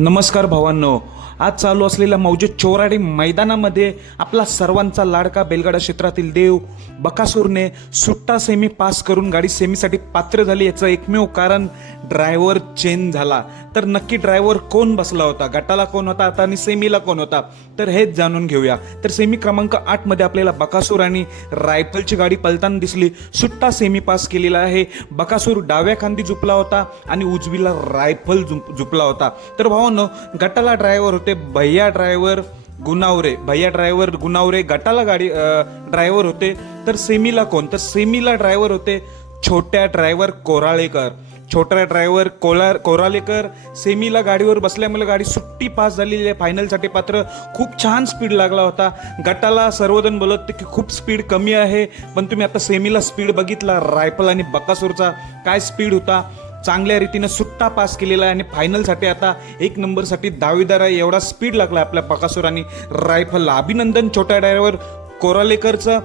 नमस्कार भावांनो. आज चालू असलेल्या मौजे चोराडी मैदानामध्ये आपला सर्वांचा लाडका बेलगाडा क्षेत्रातील देव बकासूरने सुट्टा सेमी पास करून गाडी सेमीसाठी पात्र झाली याचं एकमेव कारण ड्रायव्हर चेंज झाला. तर नक्की ड्रायव्हर कोण बसला होता? गटाला कोण होता? आता आणि सेमीला कोण होता? तर हेच जाणून घेऊया. तर सेमी क्रमांक आठमध्ये आपल्याला बकासूर आणि रायफलची गाडी पलताना दिसली. सुट्टा सेमी पास केलेला आहे. बकासूर डाव्या खांदी झुपला होता आणि उजवीला रायफल झुप- झुपला होता. तर भाऊ भावांनो गटाला ड्रायव्हर होते भैया ड्रायव्हर गुणावरे भैया ड्रायव्हर गुणावरे गटाला गाडी ड्रायव्हर होते. तर सेमीला कोण? तर सेमीला ड्रायव्हर होते छोट्या ड्रायव्हर कोराळेकर. छोटा ड्रायव्हर कोला कोरालेकर सेमीला गाडीवर बसल्यामुळे गाडी सुट्टी पास झालेली आहे. फायनलसाठी पात्र खूप छान स्पीड लागला होता. गटाला सर्वजण बोलत होते की खूप स्पीड कमी आहे. पण तुम्ही आता सेमीला स्पीड बघितला रायफल आणि बकासूरचा. काय स्पीड होता? चांगल्या रीतीनं सुट्टा पास केलेला आहे आणि फायनलसाठी आता एक नंबरसाठी दावेदार आहे. एवढा स्पीड लागला आपल्या पकासूर आणि रायफलला. अभिनंदन छोट्या ड्रायव्हर कोरालेकरचं